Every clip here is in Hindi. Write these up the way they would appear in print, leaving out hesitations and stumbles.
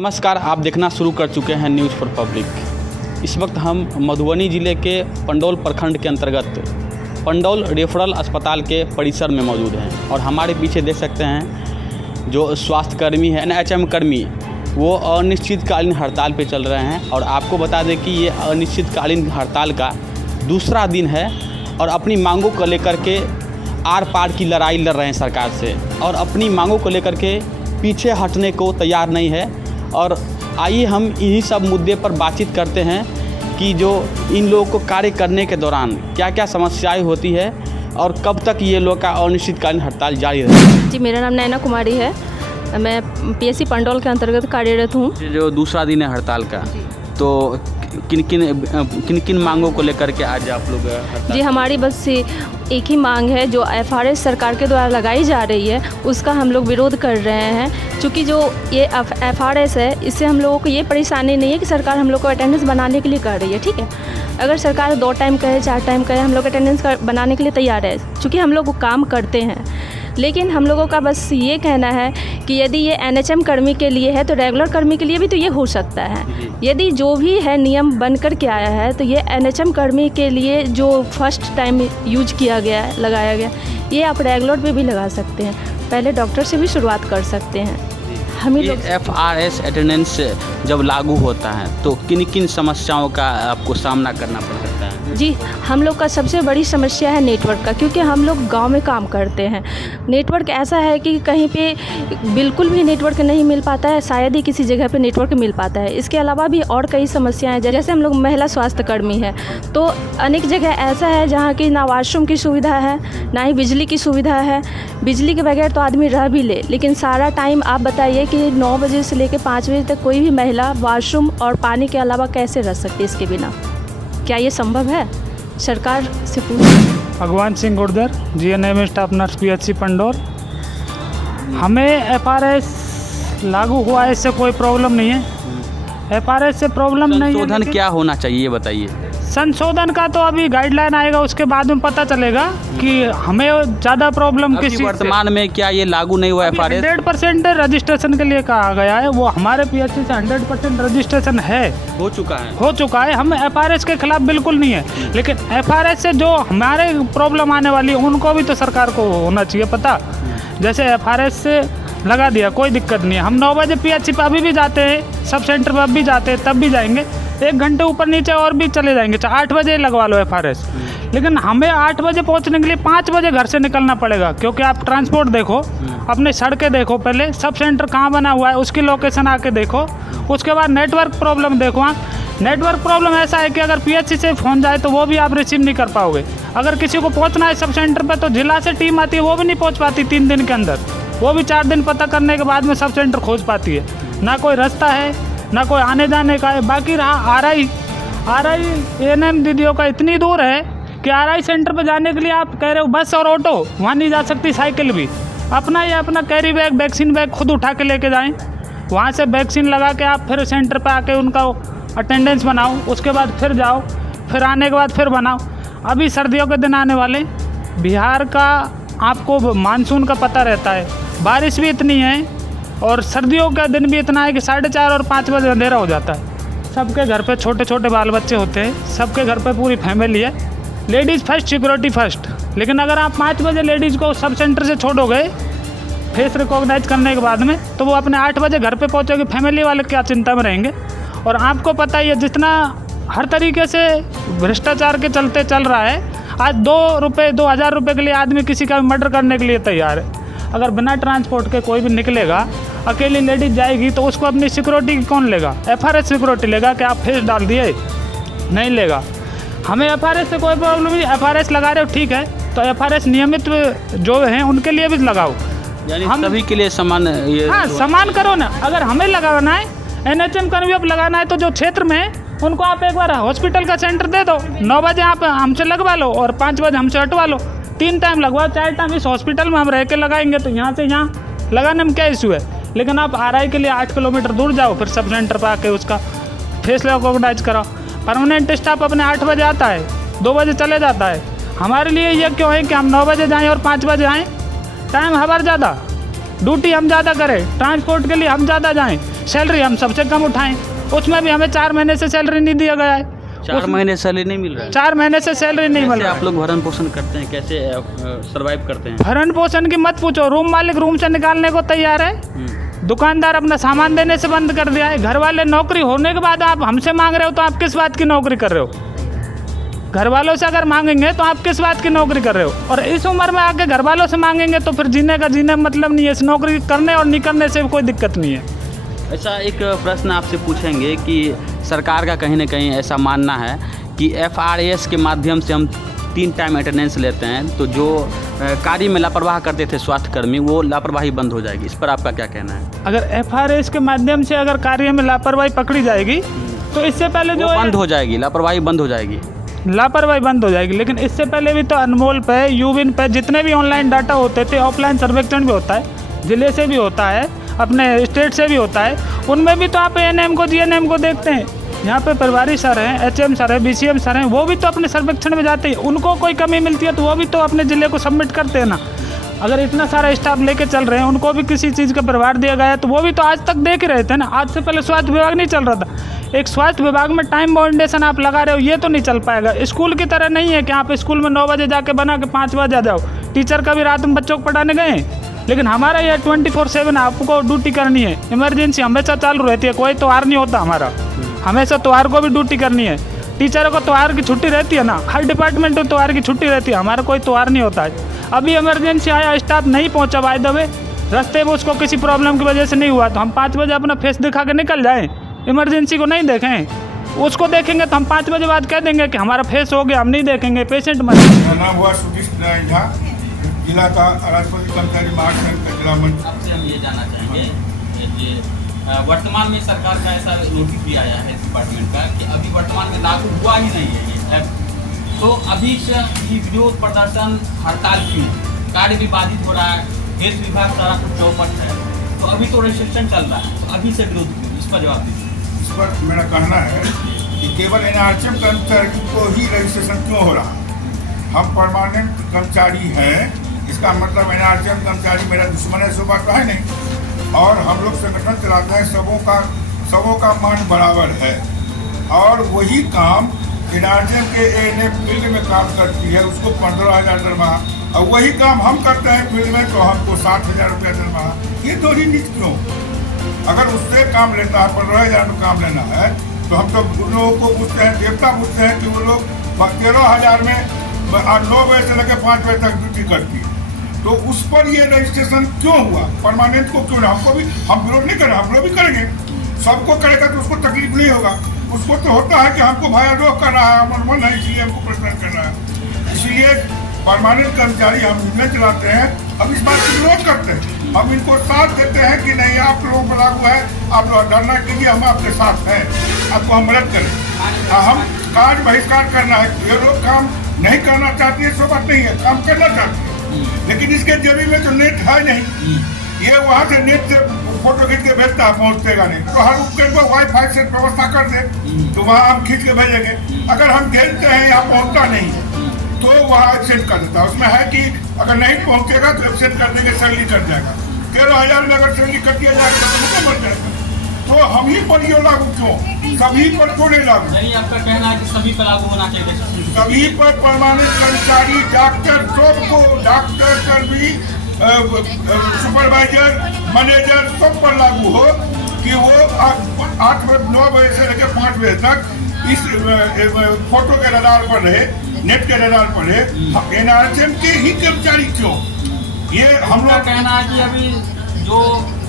नमस्कार, आप देखना शुरू कर चुके हैं न्यूज़ फॉर पब्लिक। इस वक्त हम मधुबनी ज़िले के पंडौल प्रखंड के अंतर्गत पंडौल रेफरल अस्पताल के परिसर में मौजूद हैं और हमारे पीछे देख सकते हैं जो स्वास्थ्यकर्मी हैं एनएचएम कर्मी, वो अनिश्चितकालीन हड़ताल पे चल रहे हैं। और आपको बता दें कि ये अनिश्चितकालीन हड़ताल का दूसरा दिन है और अपनी मांगों को लेकर के आर पार की लड़ाई लड़ रहे हैं सरकार से और अपनी मांगों को लेकर के पीछे हटने को तैयार नहीं है। और आइए हम इन्हीं सब मुद्दे पर बातचीत करते हैं कि जो इन लोगों को कार्य करने के दौरान क्या क्या समस्याएं होती है और कब तक ये लोग का अनिश्चितकालीन हड़ताल जारी रहेगा। जी, मेरा नाम नैना कुमारी है। मैं पीएससी पंडौल के अंतर्गत कार्यरत हूँ। जो दूसरा दिन है हड़ताल का, तो किन किन मांगों को लेकर के आज आप लोग हड़ताल? जी, हमारी बस एक ही मांग है, जो एफआरएस सरकार के द्वारा लगाई जा रही है उसका हम लोग विरोध कर रहे हैं। क्योंकि जो ये एफआरएस है, इससे हम लोगों को ये परेशानी नहीं है कि सरकार हम लोग को अटेंडेंस बनाने के लिए कर रही है। ठीक है, अगर सरकार 2 टाइम कहे 4 टाइम कहे, हम लोग अटेंडेंस बनाने के लिए तैयार है, क्योंकि हम लोग वो काम करते हैं। लेकिन हम लोगों का बस ये कहना है कि यदि ये एनएचएम कर्मी के लिए है तो रेगुलर कर्मी के लिए भी तो ये हो सकता है। यदि जो भी है नियम बन कर के आया है, तो ये एनएचएम कर्मी के लिए जो फर्स्ट टाइम यूज किया गया है, लगाया गया, ये आप रेगुलर पे भी लगा सकते हैं। पहले डॉक्टर से भी शुरुआत कर सकते हैं। हम ही लोग एफआरएस अटेंडेंस जब लागू होता है तो किन किन समस्याओं का आपको सामना करना पड़ सकता है? जी, हम लोग का सबसे बड़ी समस्या है नेटवर्क का, क्योंकि हम लोग गांव में काम करते हैं। नेटवर्क ऐसा है कि कहीं पे बिल्कुल भी नेटवर्क नहीं मिल पाता है, शायद ही किसी जगह पे नेटवर्क मिल पाता है। इसके अलावा भी और कई समस्याएं हैं, जैसे हम लोग महिला स्वास्थ्य कर्मी है, तो अनेक जगह ऐसा है जहाँ की ना वॉशरूम की सुविधा है, ना ही बिजली की सुविधा है। बिजली के बगैर तो आदमी रह भी ले, लेकिन सारा टाइम आप बताइए कि 9 बजे से लेकर 5 बजे तक कोई भी महिला वॉशरूम और पानी के अलावा कैसे रह सकती है इसके बिना? क्या ये संभव है? सरकार से पूछ। भगवान Singh Gurjar, GNM staff nurse PHC Pandaul. हमें एफआरएस लागू हुआ है, इससे कोई प्रॉब्लम नहीं है। एफआरएस से प्रॉब्लम नहीं है। संशोधन क्या होना चाहिए, ये बताइए। संशोधन का तो अभी गाइडलाइन आएगा, उसके बाद में पता चलेगा कि हमें ज़्यादा प्रॉब्लम किस चीज़। वर्तमान में क्या ये लागू नहीं हुआ एफआरएस? 100% रजिस्ट्रेशन के लिए कहा गया है, वो हमारे पीएचसी से 100% रजिस्ट्रेशन है, हो चुका है। हम एफआरएस के खिलाफ बिल्कुल नहीं है, लेकिन एफआरएस से जो हमारे प्रॉब्लम आने वाली है उनको भी तो सरकार को होना चाहिए पता। जैसे एफआरएस से लगा दिया, कोई दिक्कत नहीं है। हम 9 बजे पीएचसी पे अभी भी जाते हैं, सब सेंटर पर अब भी जाते हैं, तब भी जाएंगे। 1 घंटे ऊपर नीचे और भी चले जाएंगे, 8 बजे लगवा लो एफआरएस। लेकिन हमें 8 बजे पहुंचने के लिए 5 बजे घर से निकलना पड़ेगा, क्योंकि आप ट्रांसपोर्ट देखो, अपने सड़कें देखो, पहले सब सेंटर कहाँ बना हुआ है उसकी लोकेशन आके देखो। उसके बाद नेटवर्क प्रॉब्लम देखो। आप नेटवर्क प्रॉब्लम ऐसा है कि अगर पीएचसी से फ़ोन जाए तो वो भी आप रिसीव नहीं कर पाओगे। अगर किसी को पहुँचना है सब सेंटर पर, तो जिला से टीम आती है, वो भी नहीं पहुँच पाती 3 दिन के अंदर। वो भी 4 दिन पता करने के बाद में सब सेंटर खोज पाती है। ना कोई रास्ता है, ना कोई आने जाने का है। बाकी रहा आरआई एएनएम दीदियों का इतनी दूर है कि आरआई सेंटर पर जाने के लिए आप कह रहे हो बस और ऑटो, वहाँ नहीं जा सकती, साइकिल भी। अपना कैरी बैग, वैक्सीन बैग खुद उठा के लेके जाएं, वहाँ से वैक्सीन लगा के आप फिर सेंटर पर आके उनका अटेंडेंस बनाओ, उसके बाद फिर जाओ, फिर आने के बाद फिर बनाओ। अभी सर्दियों के दिन आने वाले, बिहार का आपको मानसून का पता रहता है, बारिश भी इतनी है और सर्दियों का दिन भी इतना है कि 4:30 और 5 बजे अंधेरा हो जाता है। सबके घर पे छोटे छोटे बाल बच्चे होते हैं, सबके घर पे पूरी फैमिली है। Ladies first, security first. लेकिन अगर आप 5 बजे लेडीज़ को सब सेंटर से छोड़ोगे फेस रिकॉग्नाइज करने के बाद में, तो वो अपने 8 बजे घर पे पहुँचोगे। फैमिली वाले क्या चिंता में रहेंगे? और आपको पता ही है जितना हर तरीके से भ्रष्टाचार के चलते चल रहा है, आज 2,000 रुपये के लिए आदमी किसी का मर्डर करने के लिए तैयार है। अगर बिना ट्रांसपोर्ट के कोई भी निकलेगा, अकेली लेडीज जाएगी, तो उसको अपनी सिक्योरिटी कौन लेगा? एफआरएस सिक्योरिटी लेगा कि आप फेस डाल दिए? नहीं लेगा। हमें एफआरएस से कोई प्रॉब्लम नहीं। एफआरएस लगा रहे हो ठीक है, तो एफआरएस नियमित जो हैं उनके लिए भी लगाओ। यानी हम सभी के लिए समान, हाँ, समान करो ना। अगर हमें लगाना है, एनएचएम कर्मी अब लगाना है, तो जो क्षेत्र में उनको आप एक बार हॉस्पिटल का सेंटर दे दो। 9 बजे आप हमसे लगवा लो और 5 बजे हमसे हटवा लो। 3 टाइम लगवाओ, 4 टाइम इस हॉस्पिटल में हम रह के लगाएंगे, तो यहाँ से यहाँ लगाने में क्या इशू है? लेकिन आप आरआई के लिए 8 किलोमीटर दूर जाओ, फिर सब सेंटर पर आके उसका फेस रिकॉग्नाइज कराओ। परमानेंट स्टाफ अपने 8 बजे आता है, 2 बजे चले जाता है। हमारे लिए ये क्यों है कि हम 9 बजे जाएँ और 5 बजे आएँ? टाइम हमारा ज़्यादा, ड्यूटी हम ज़्यादा करें, ट्रांसपोर्ट के लिए हम ज़्यादा जाएँ, सैलरी हम सबसे कम उठाएं, उसमें भी हमें 4 महीने से सैलरी नहीं दिया गया है। 4 महीने सैलरी नहीं मिल रहा है। 4 महीने से सैलरी नहीं मिल कैसे रहा आप लोग भरण पोषण करते हैं, कैसे सर्वाइव करते हैं? भरण पोषण की मत पूछो, रूम मालिक रूम से निकालने को तैयार है, दुकानदार अपना सामान देने से बंद कर दिया है, घर वाले नौकरी होने के बाद आप हमसे मांग रहे हो तो आप किस बात की नौकरी कर रहे हो? घर वालों से अगर मांगेंगे तो आप किस बात की नौकरी कर रहे हो? और इस उम्र में आके घर वालों से मांगेंगे तो फिर जीने का मतलब नहीं है। इस नौकरी करने और नहीं करने से कोई दिक्कत नहीं है। अच्छा, एक प्रश्न आपसे पूछेंगे कि सरकार का कहीं ना कहीं ऐसा मानना है कि FRS के माध्यम से हम 3 टाइम अटेंडेंस लेते हैं, तो जो कार्य में लापरवाह करते थे स्वास्थ्यकर्मी, वो लापरवाही बंद हो जाएगी। इस पर आपका क्या कहना है? अगर FRS के माध्यम से अगर कार्य में लापरवाही पकड़ी जाएगी तो इससे पहले जो बंद हो जाएगी, लापरवाही बंद हो जाएगी। लापरवाही बंद हो जाएगी, लेकिन इससे पहले भी तो अनमोल पे, यूविन पे जितने भी ऑनलाइन डाटा होते थे, ऑफलाइन सर्वेक्षण भी होता है, जिले से भी होता है, अपने स्टेट से भी होता है, उनमें भी तो आप ANM को GNM को देखते हैं। यहाँ पे प्रभारी सर हैं, HM सर हैं, BCM सर हैं, वो भी तो अपने सर्वेक्षण में जाते हैं। उनको कोई कमी मिलती है तो वो भी तो अपने ज़िले को सबमिट करते हैं ना। अगर इतना सारा स्टाफ लेके चल रहे हैं, उनको भी किसी चीज़ का प्रभार दिया गया है तो वो भी तो आज तक देख ही रहे थे ना। आज से पहले स्वास्थ्य विभाग नहीं चल रहा था। एक स्वास्थ्य विभाग में टाइम बाउंडेशन आप लगा रहे हो, ये तो नहीं चल पाएगा। स्कूल की तरह नहीं है कि आप स्कूल में 9 बजे जाके बना के 5 बजे आ जाओ। टीचर कभी रात में बच्चों को पढ़ाने गए, लेकिन हमारा यह 24/7 आपको ड्यूटी करनी है। इमरजेंसी हमेशा चालू रहती है, कोई त्योहार नहीं होता हमारा, हमेशा त्योहार को भी ड्यूटी करनी है। टीचरों को त्योहार की छुट्टी रहती है ना, हर डिपार्टमेंट में त्योहार की छुट्टी रहती है, हमारा कोई त्योहार नहीं होता है। अभी इमरजेंसी आया, स्टाफ नहीं पहुंचा, बाय द वे रास्ते में उसको किसी प्रॉब्लम की वजह से नहीं हुआ तो हम 5 बजे अपना फेस दिखा के निकल जाएं, इमरजेंसी को नहीं देखें। उसको देखेंगे तो हम 5 बजे बाद कह देंगे कि हमारा फेस हो गया, हम नहीं देखेंगे, पेशेंट मर। मेरा नाम हुआ सुधीश नारायण झा, जिला का राष्ट्रपति कर्मचारी महासंघ का जिला मंत्री। आपसे हम ये जानना चाहेंगे कि वर्तमान में सरकार का ऐसा नोटिस भी आया है डिपार्टमेंट का कि अभी वर्तमान में लागू हुआ ही नहीं है ये ऐप, तो अभी से ये विरोध प्रदर्शन हड़ताल क्यों, कार्य भी बाधित हो रहा है, हेल्थ विभाग सारा कुछ चौपट है, तो अभी तो रजिस्ट्रेशन चल रहा है, तो अभी से विरोध क्यों? इस पर जवाब दीजिए। इस पर मेरा कहना है कि केवल NRCM कर्मचारी को ही रजिस्ट्रेशन क्यों हो रहा? हम परमानेंट कर्मचारी हैं, इसका मतलब NRCM कर्मचारी मेरा दुश्मन है, सो बात तो है नहीं। और हम लोग संगठन चलाते हैं, सबों का मान बराबर है, और वही काम NRCM के ANM फील्ड में काम करती है, उसको 15,000 दरमाहा, और वही काम हम करते हैं फील्ड में तो हमको 60,000 रुपया दरमाहा। ये दोहरी नीति क्यों? अगर उससे काम लेता है, 15,000 में काम लेना है, तो हम तो उन लोगों को पूछते हैं, देवता पूछते हैं कि वो लोग 13,000 में 9 बजे से लेकर 5 बजे तक ड्यूटी करती है, तो उस पर ये रजिस्ट्रेशन क्यों हुआ? परमानेंट को क्यों? हमको भी, हम विरोध नहीं कर रहे, हम लोग भी करेंगे, सबको करेगा तो उसको तकलीफ नहीं होगा। उसको तो होता है कि हमको भाया रोक कर रहा है, हमारा मन है, इसलिए हमको प्रश्न कर रहा है। इसलिए परमानेंट कर्मचारी हम यूनियन चलाते हैं, हम इस बात का विरोध करते हैं, हम इनको साथ देते हैं कि नहीं आप लोगों को लागू है, आप लोग डरना कीजिए, हम आपके साथ हैं, आपको हम मदद करें। हम कार्य बहिष्कार करना है, ये लोग काम नहीं करना चाहते हैं, सो बात नहीं है, काम करना चाहते हैं, लेकिन इसके जेबी में तो नेट है नहीं, ये वहाँ से नेट से फोटो खींच के भेजता है, पहुँचतेगा नहीं, तो हर उपकरण को वाईफाई से व्यवस्था कर दे तो वहाँ हम खींच के भेजेंगे। अगर हम भेजते हैं यहाँ पहुँचता नहीं तो वहाँ एब्सेंट कर देता है, उसमें है कि अगर नहीं पहुँचेगा तो एब्सेंट कर देंगे, सैलरी कट जाएगा। 13,000 में अगर सैलरी कट दिया जाएगा तो मुझे मर जाएगा। तो हम ही पर ये लागू क्यों, सभी पर क्यों नहीं लागू? यानी आपका कहना है कि सभी पर लागू होना चाहिए, सभी पर, परमानेंट कर्मचारी, डॉक्टर, सबको, डॉक्टर, कर्मी, सुपरवाइजर, मैनेजर, सब पर लागू हो कि वो 8 बजे 9 बजे से लेकर 5 बजे तक इस फोटो के आधार पर रहे, नेट के आधार पर रहे। NRCM के ही कर्मचारी क्यों? ये हम लोग कहना है कि अभी जो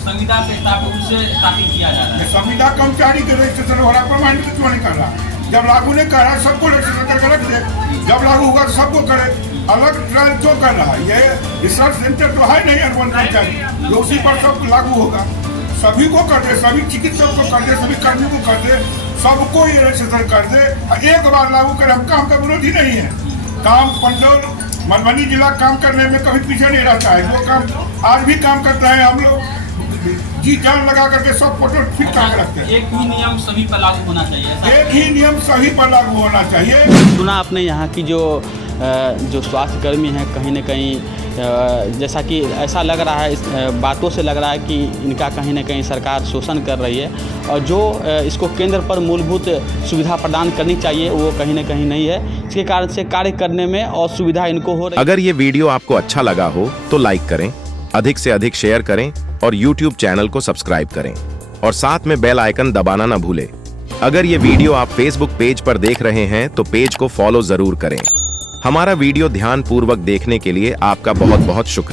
संविदा के हिसाब से उसे स्थापित किया जा रहा है, संविदा कर्मचारी के रजिस्ट्रेशन हो रहा, परमानेंट क्यों नहीं कर रहा? जब लागू नहीं कर रहा है सबको रजिस्ट्रेशन करके रख दे, जब लागू होगा तो सबको करे, अलग ट्रायल क्यों कर रहा है? ये रिसर्च सेंटर तो है नहीं अनुबंध कर्मचारी जो उसी पर सब लागू होगा, सभी को कर दे, सभी चिकित्सक को कर दे, सभी कर्मियों को कर दे, सबको ये रजिस्ट्रेशन कर दे, एक बार लागू करे। हम काम का विरोध ही नहीं है, काम पंजौर मधुबनी जिला काम करने में कभी पीछे नहीं रहता है, वो काम आज भी काम करते हैं, हम लोग जी जान लगा करके सब फोटो फिट करके रखते हैं। एक ही नियम सभी पर लागू होना चाहिए, एक ही नियम सभी पर लागू होना चाहिए। सुना आपने यहाँ की जो स्वास्थ्यकर्मी हैं, कहीं न कहीं जैसा कि ऐसा लग रहा है, इस बातों से लग रहा है कि इनका कहीं ना कहीं सरकार शोषण कर रही है और जो इसको केंद्र पर मूलभूत सुविधा प्रदान करनी चाहिए वो कहीं ना कहीं नहीं है। इसके कारण से कार्य करने में असुविधा इनको हो रही है। अगर ये वीडियो आपको अच्छा लगा हो तो लाइक करें, अधिक से अधिक शेयर करें और YouTube चैनल को सब्सक्राइब करें और साथ में बेल आइकन दबाना ना भूलें। अगर ये वीडियो आप Facebook पेज पर देख रहे हैं तो पेज को फॉलो जरूर करें। हमारा वीडियो ध्यान पूर्वक देखने के लिए आपका बहुत बहुत शुक्रिया।